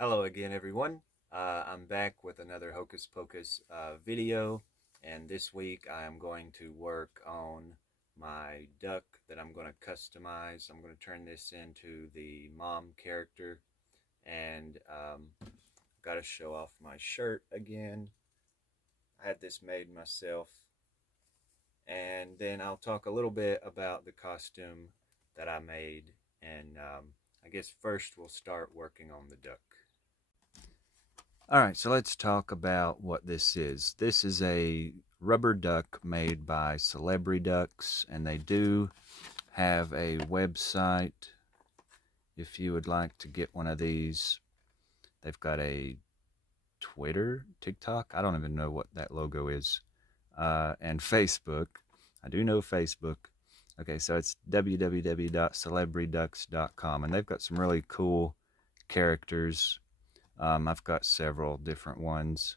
Hello again, everyone. I'm back with another Hocus Pocus video, and this week I am going to work on my duck that I'm going to customize. I'm going to turn this into the mom character, and got to show off my shirt again. I had this made myself, and then I'll talk a little bit about the costume that I made, and I guess first we'll start working on the duck. All right, so let's talk about what this is. This is a rubber duck made by Celebrity Ducks, and they do have a website if you would like to get one of these. They've got a Twitter, TikTok, I don't even know what that logo is, and Facebook. I do know Facebook. Okay, so it's www.celebrityducks.com, and they've got some really cool characters. I've got several different ones.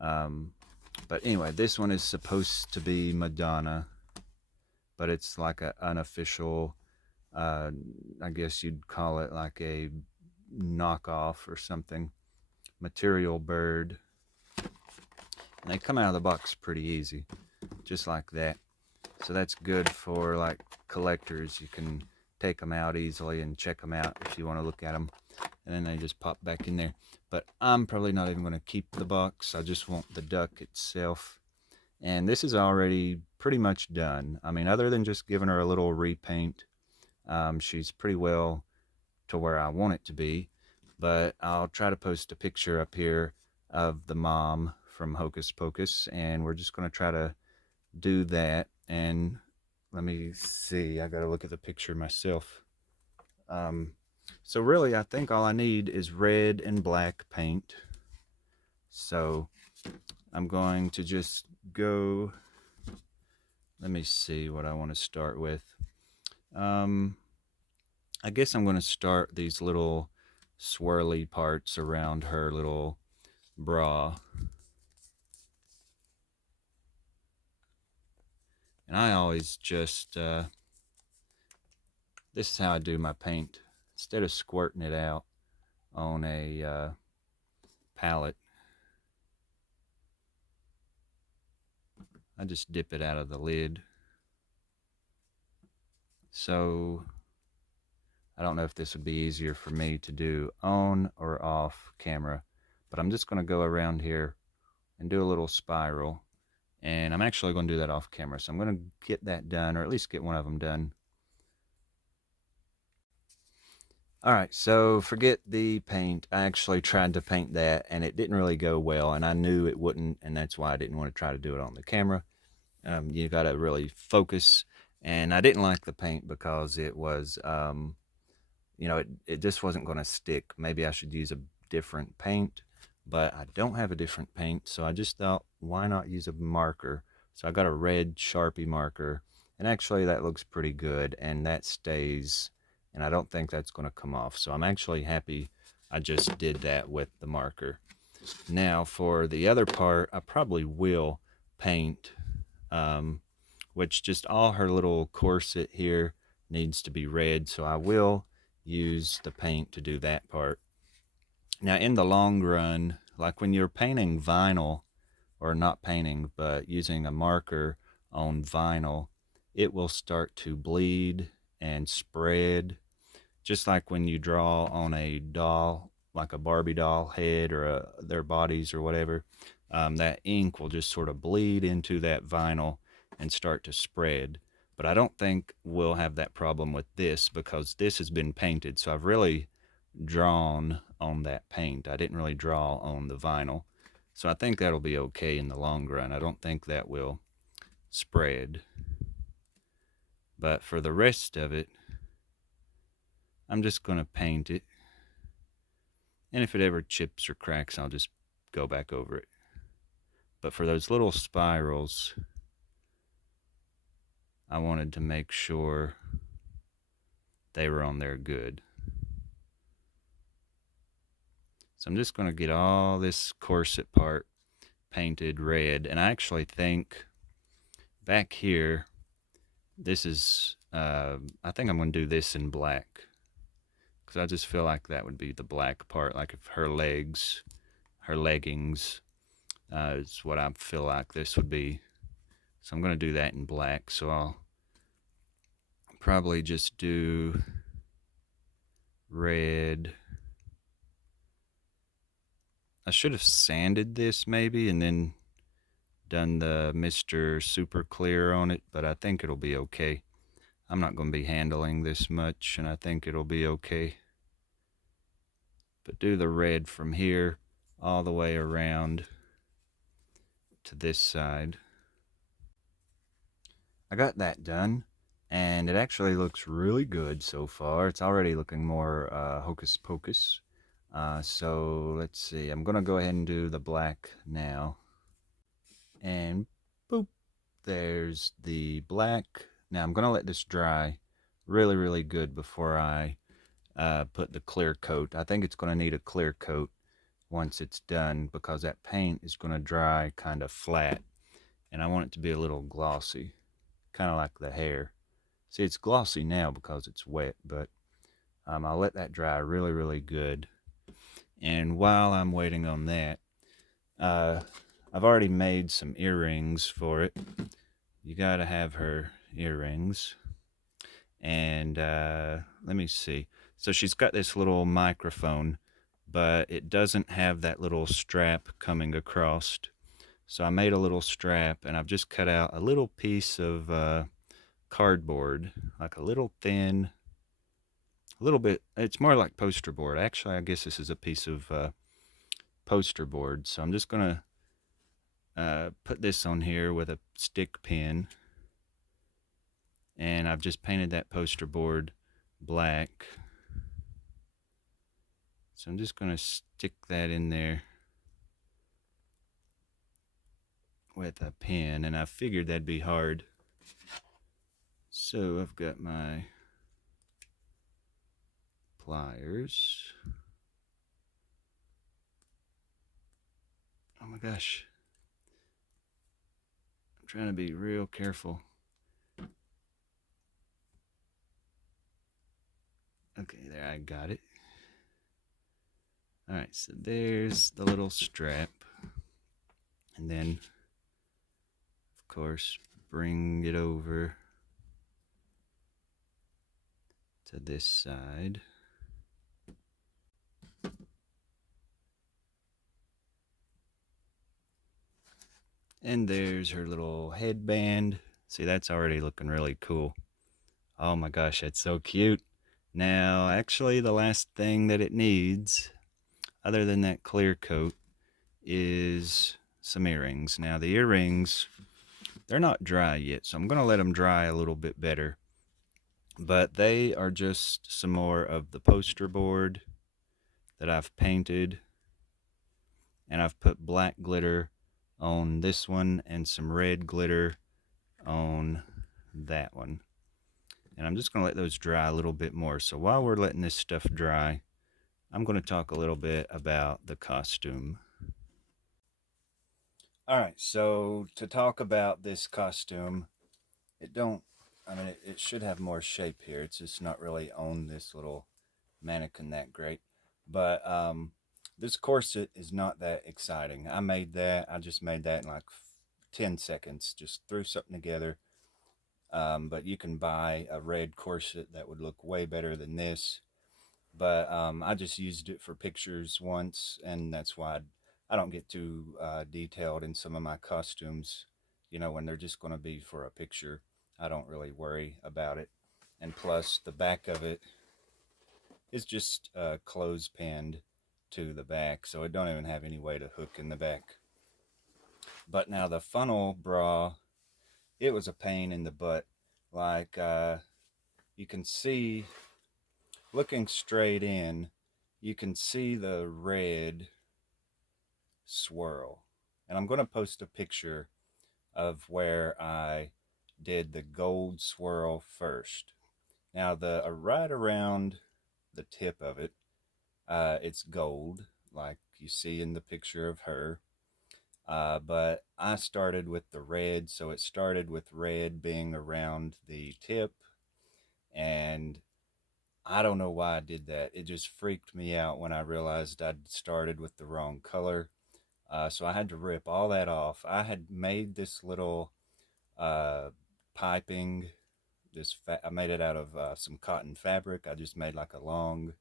But anyway, this one is supposed to be Madonna, but it's like an unofficial, I guess you'd call it like a knockoff or something, material bird. And they come out of the box pretty easy, just like that. So that's good for like collectors. You can take them out easily and check them out if you want to look at them. And then they just pop back in there. But I'm probably not even going to keep the box. I just want the duck itself. And this is already pretty much done. I mean, other than just giving her a little repaint, she's pretty well to where I want it to be. But I'll try to post a picture up here of the mom from Hocus Pocus, and we're just going to try to do that. And let me see, I got to look at the picture myself. So really, I think all I need is red and black paint. So I'm going to just go, let me see what I want to start with. I guess I'm going to start these little swirly parts around her little bra. And I always just, this is how I do my paint. Instead of squirting it out on a palette, I just dip it out of the lid. So I don't know if this would be easier for me to do on or off camera, but I'm just going to go around here and do a little spiral. And I'm actually going to do that off camera. So I'm going to get that done, or at least get one of them done. All right, so forget the paint. I actually tried to paint that, and it didn't really go well, and I knew it wouldn't, and that's why I didn't want to try to do it on the camera. You got to really focus, and I didn't like the paint because it was, it just wasn't going to stick. Maybe I should use a different paint, but I don't have a different paint, so I just thought, why not use a marker? So I got a red Sharpie marker, and actually that looks pretty good, and that stays, and I don't think that's going to come off. So I'm actually happy I just did that with the marker. Now for the other part, I probably will paint, which just all her little corset here needs to be red, so I will use the paint to do that part. Now in the long run, like when you're painting vinyl, or not painting, but using a marker on vinyl, it will start to bleed and spread, just like when you draw on a doll, like a Barbie doll head or their bodies or whatever. That ink will just sort of bleed into that vinyl and start to spread. But I don't think we'll have that problem with this because this has been painted. So I've really drawn on that paint. I didn't really draw on the vinyl. So I think that'll be okay in the long run. I don't think that will spread. But for the rest of it, I'm just going to paint it. And if it ever chips or cracks, I'll just go back over it. But for those little spirals, I wanted to make sure they were on there good. So I'm just going to get all this corset part painted red. And I actually think back here, this is, I think I'm going to do this in black, because I just feel like that would be the black part, like if her legs, her leggings, is what I feel like this would be. So I'm going to do that in black. So I'll probably just do red. I should have sanded this maybe and then done the Mr. Super Clear on it, but I think it'll be okay. I'm not going to be handling this much, and I think it'll be okay. But do the red from here all the way around to this side. I got that done, and it actually looks really good so far. It's already looking more Hocus Pocus. So let's see. I'm going to go ahead and do the black now. And boop, there's the black. Now I'm going to let this dry really, really good before I put the clear coat. I think it's going to need a clear coat once it's done because that paint is going to dry kind of flat. And I want it to be a little glossy, kind of like the hair. See, it's glossy now because it's wet, but I'll let that dry really, really good. And while I'm waiting on that, I've already made some earrings for it. You gotta have her earrings. And let me see. So she's got this little microphone, but it doesn't have that little strap coming across. So I made a little strap, and I've just cut out a little piece of cardboard, like a little thin, a little bit. It's more like poster board. Actually, I guess this is a piece of poster board. So I'm just gonna put this on here with a stick pin, and I've just painted that poster board black. So I'm just gonna stick that in there with a pin, and I figured that'd be hard. So I've got my pliers. Oh my gosh. I'm trying to be real careful. Okay, there, I got it. All right, so there's the little strap. And then, of course, bring it over to this side. And there's her little headband. See, that's already looking really cool. Oh my gosh, that's so cute. Now, actually, the last thing that it needs, other than that clear coat, is some earrings. Now, the earrings, they're not dry yet, so I'm going to let them dry a little bit better. But they are just some more of the poster board that I've painted. And I've put black glitter on this one and some red glitter on that one. And I'm just going to let those dry a little bit more. So while we're letting this stuff dry, I'm going to talk a little bit about the costume. All right, so to talk about this costume, it should have more shape here. It's just not really on this little mannequin that great. But this corset is not that exciting. I just made that in like 10 seconds. Just threw something together. But you can buy a red corset that would look way better than this. But I just used it for pictures once, and that's why I don't get too detailed in some of my costumes. You know, when they're just going to be for a picture, I don't really worry about it. And plus, the back of it is just clothes-pinned to the back, so it don't even have any way to hook in the back. But now the funnel bra, it was a pain in the butt. Like you can see, looking straight in, you can see the red swirl. And I'm going to post a picture of where I did the gold swirl first. Now the right around the tip of it, it's gold, like you see in the picture of her. But I started with the red, so it started with red being around the tip, and I don't know why I did that. It just freaked me out when I realized I'd started with the wrong color. So I had to rip all that off. I had made this little uh, piping. I made it out of some cotton fabric. I just made like a long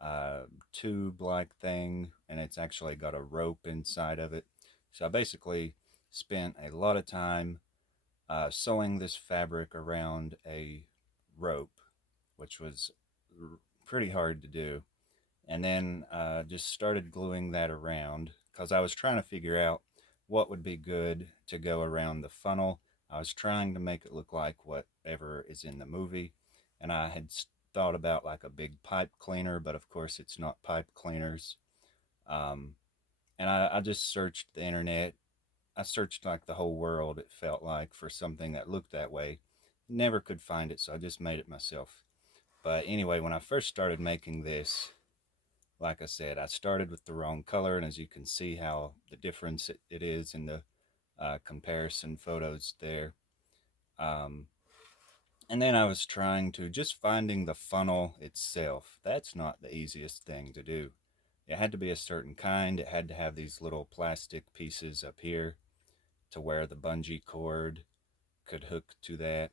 uh, tube like thing, and it's actually got a rope inside of it. So I basically spent a lot of time sewing this fabric around a rope, which was pretty hard to do. And then just started gluing that around because I was trying to figure out what would be good to go around the funnel. I was trying to make it look like whatever is in the movie, and I had thought about like a big pipe cleaner, but of course it's not pipe cleaners. Um, and I just searched the internet. I searched like the whole world, it felt like, for something that looked that way. Never could find it, so I just made it myself. But anyway, when I first started making this, like I said, I started with the wrong color, and as you can see how the difference it is in the comparison photos there. Um, and then I was trying to just finding the funnel itself. That's not the easiest thing to do. It had to be a certain kind. It had to have these little plastic pieces up here to where the bungee cord could hook to that.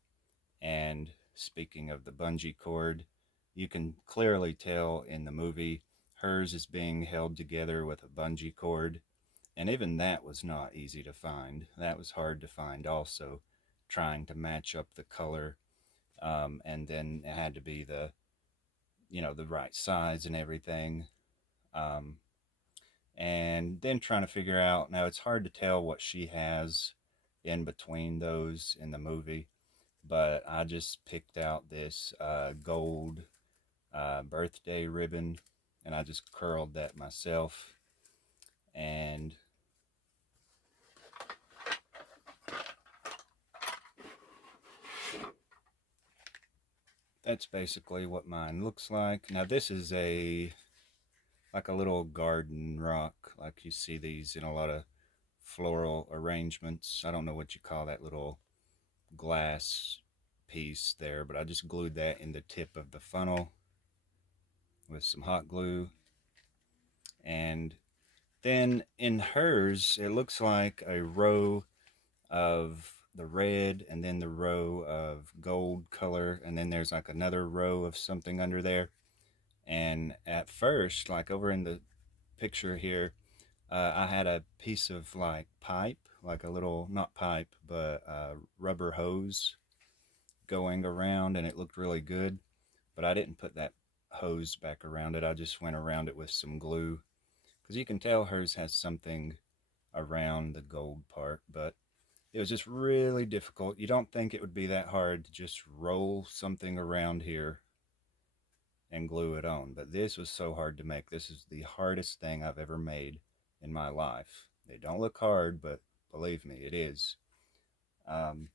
And speaking of the bungee cord, you can clearly tell in the movie hers is being held together with a bungee cord. And even that was not easy to find. That was hard to find also, trying to match up the color. And then it had to be the right size and everything. Um, and then trying to figure out, now it's hard to tell what she has in between those in the movie, but I just picked out this gold birthday ribbon, and I just curled that myself. And that's basically what mine looks like. Now this is a little garden rock, like you see these in a lot of floral arrangements. I don't know what you call that little glass piece there, but I just glued that in the tip of the funnel with some hot glue. And then in hers, it looks like a row of the red and then the row of gold color, and then there's like another row of something under there. And at first, like over in the picture here, I had a piece of like pipe, like a little, not pipe, but rubber hose going around, and it looked really good. But I didn't put that hose back around it. I just went around it with some glue because you can tell hers has something around the gold part, but it was just really difficult. You don't think it would be that hard to just roll something around here and glue it on, but this was so hard to make. This is the hardest thing I've ever made in my life. They don't look hard, but believe me, it is. Um,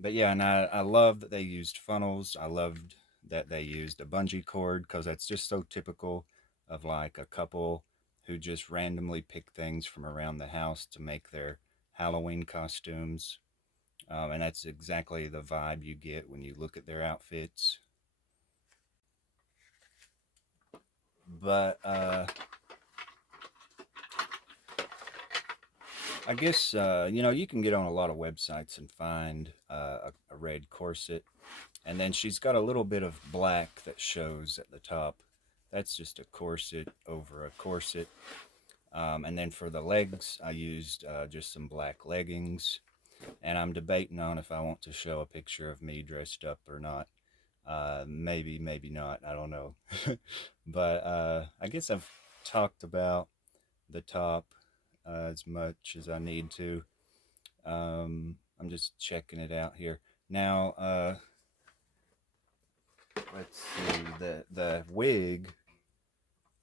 but yeah, and I love that they used funnels. I loved that they used a bungee cord because that's just so typical of like a couple who just randomly pick things from around the house to make their Halloween costumes. And that's exactly the vibe you get when you look at their outfits. But I guess you can get on a lot of websites and find a red corset, and then she's got a little bit of black that shows at the top. That's just a corset over a corset. And then for the legs, I used just some black leggings, and I'm debating on if I want to show a picture of me dressed up or not. Maybe, maybe not. I don't know. But I guess I've talked about the top as much as I need to. I'm just checking it out here. Now, let's see, the wig.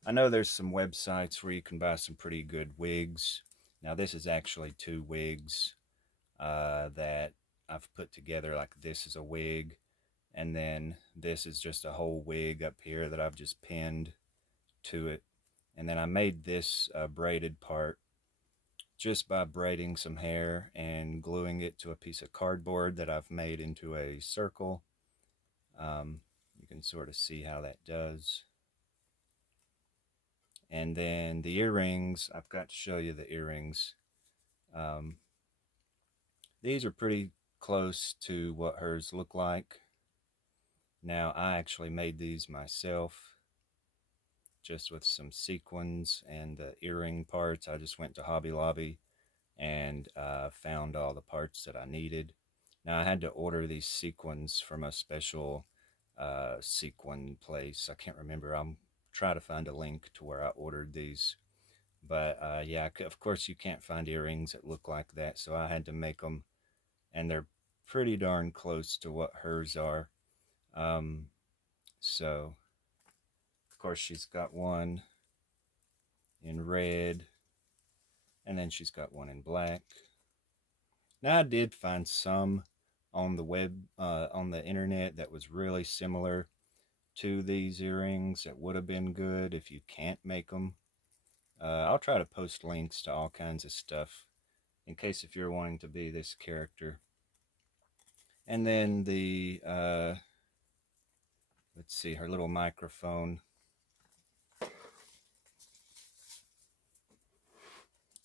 I know there's some websites where you can buy some pretty good wigs. Now, this is actually two wigs that I've put together. Like, this is a wig, and then this is just a whole wig up here that I've just pinned to it. And then I made this braided part just by braiding some hair and gluing it to a piece of cardboard that I've made into a circle. Um, You can sort of see how that does. And then the earrings, I've got to show you the earrings. Um, these are pretty close to what hers look like. Now, I actually made these myself, just with some sequins and the earring parts. I just went to Hobby Lobby and found all the parts that I needed. Now, I had to order these sequins from a special sequin place. I can't remember. I'm trying to find a link to where I ordered these. But yeah, of course, you can't find earrings that look like that, so I had to make them, and they're pretty darn close to what hers are. Um, so, of course, she's got one in red, and then she's got one in black. Now, I did find some on the web, on the internet, that was really similar to these earrings that would have been good if you can't make them. I'll try to post links to all kinds of stuff in case if you're wanting to be this character. And then the, let's see, her little microphone.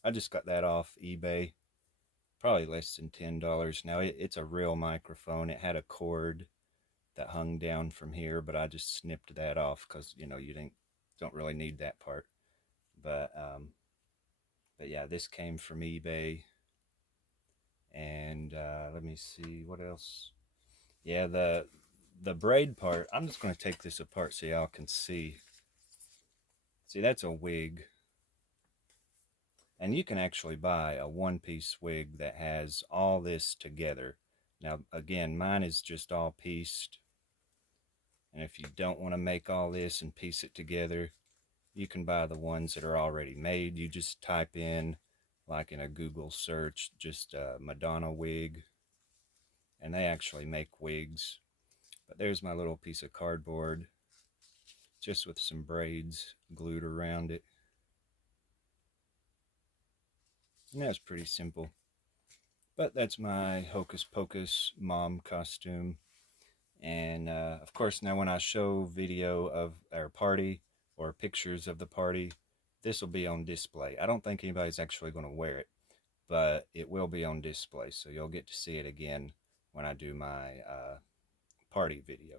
I just got that off eBay, probably less than $10. Now, it's a real microphone. It had a cord that hung down from here, but I just snipped that off because, you know, you don't really need that part. But yeah, this came from eBay. And let me see what else. Yeah, the braid part, I'm just going to take this apart so y'all can see. See, that's a wig. And you can actually buy a one-piece wig that has all this together. Now, again, mine is just all pieced. And if you don't want to make all this and piece it together, you can buy the ones that are already made. You just type in, like in a Google search, just Madonna wig. And they actually make wigs. But there's my little piece of cardboard, just with some braids glued around it. And that's pretty simple. But that's my Hocus Pocus mom costume. And of course, now when I show video of our party or pictures of the party, this will be on display. I don't think anybody's actually going to wear it, but it will be on display. So you'll get to see it again when I do my party video.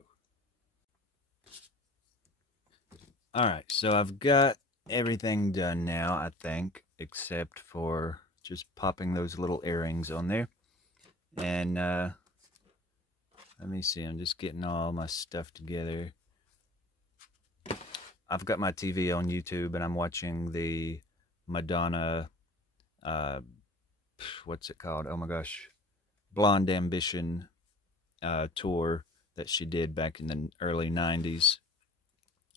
All right, so I've got everything done now, I think, except for just popping those little earrings on there. And let me see, I'm just getting all my stuff together. I've got my TV on YouTube and I'm watching the Madonna, what's it called? Oh my gosh, Blonde Ambition tour that she did back in the early 90s.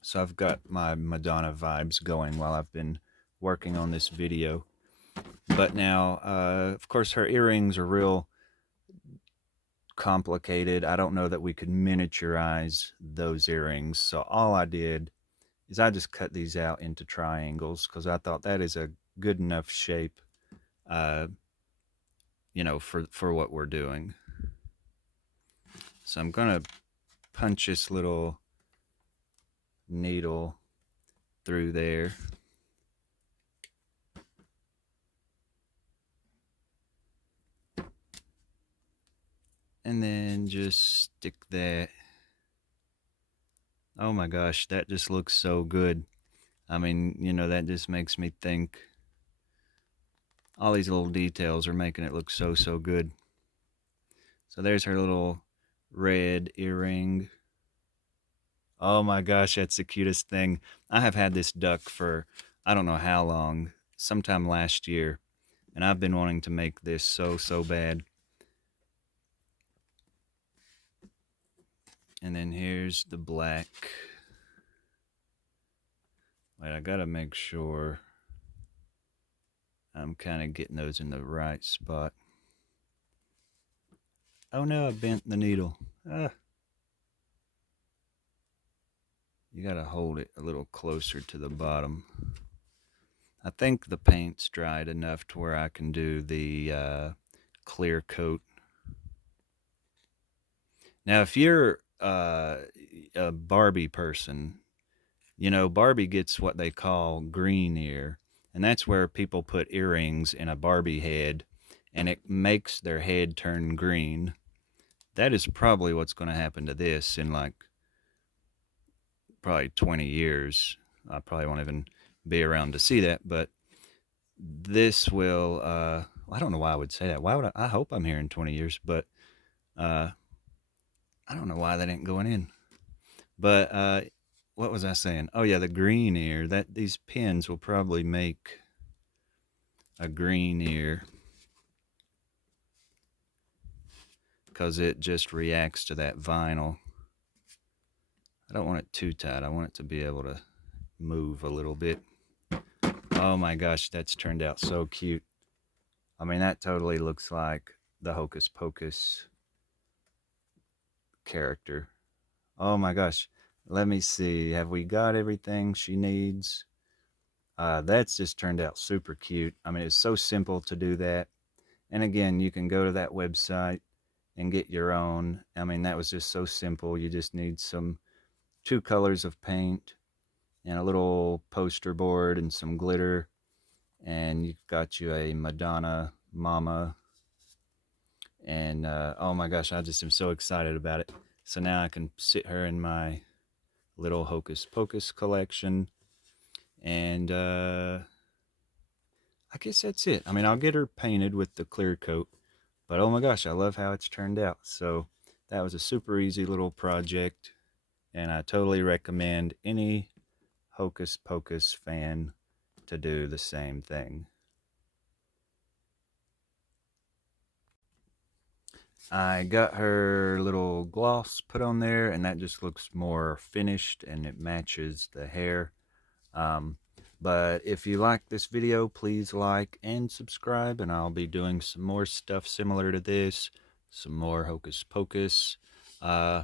So I've got my Madonna vibes going while I've been working on this video. But now, of course, her earrings are real complicated. I don't know that we could miniaturize those earrings. So all I did is I just cut these out into triangles because I thought that is a good enough shape, you know, for what we're doing. So I'm going to punch this little needle through there. And then just stick that. Oh my gosh, that just looks so good. I mean, you know, that just makes me think all these little details are making it look so, so good. So there's her little red earring. Oh my gosh, that's the cutest thing. I have had this duck for I don't know how long, sometime last year, and I've been wanting to make this so, so bad. And then here's the black. Wait, I gotta make sure I'm kind of getting those in the right spot. Oh no, I bent the needle. Ah. You gotta hold it a little closer to the bottom. I think the paint's dried enough to where I can do the clear coat. Now, if you're uh, a Barbie person. You know, Barbie gets what they call green ear, and that's where people put earrings in a Barbie head and it makes their head turn green. That is probably what's going to happen to this in like probably 20 years. I probably won't even be around to see that, but this will, I don't know why I would say that. Why would I hope I'm here in 20 years, but uh, I don't know why that ain't going in. But what was I saying? Oh yeah, the green ear. That these pins will probably make a green ear because it just reacts to that vinyl. I don't want it too tight. I want it to be able to move a little bit. Oh my gosh, that's turned out so cute. I mean, that totally looks like the Hocus Pocus character. Oh my gosh. Let me see. Have we got everything she needs? That's just turned out super cute. I mean, it's so simple to do that. And again, you can go to that website and get your own. I mean, that was just so simple. You just need some two colors of paint and a little poster board and some glitter. And you've got you a Madonna mama. And oh my gosh, I just am so excited about it. So now I can sit her in my little Hocus Pocus collection. And I guess that's it. I mean, I'll get her painted with the clear coat. But oh my gosh, I love how it's turned out. So that was a super easy little project. And I totally recommend any Hocus Pocus fan to do the same thing. I got her little gloss put on there, and that just looks more finished and it matches the hair. Um, but if you like this video, please like and subscribe, and I'll be doing some more stuff similar to this, some more Hocus Pocus. Uh,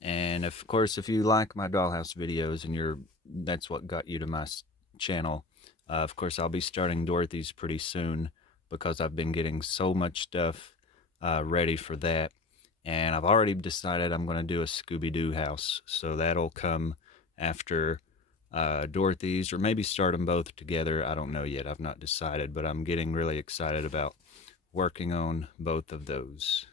and of course, if you like my dollhouse videos and that's what got you to my channel, of course, I'll be starting Dorothy's pretty soon because I've been getting so much stuff ready for that. And I've already decided I'm going to do a Scooby-Doo house. So that'll come after Dorothy's, or maybe start them both together. I don't know yet. I've not decided, but I'm getting really excited about working on both of those.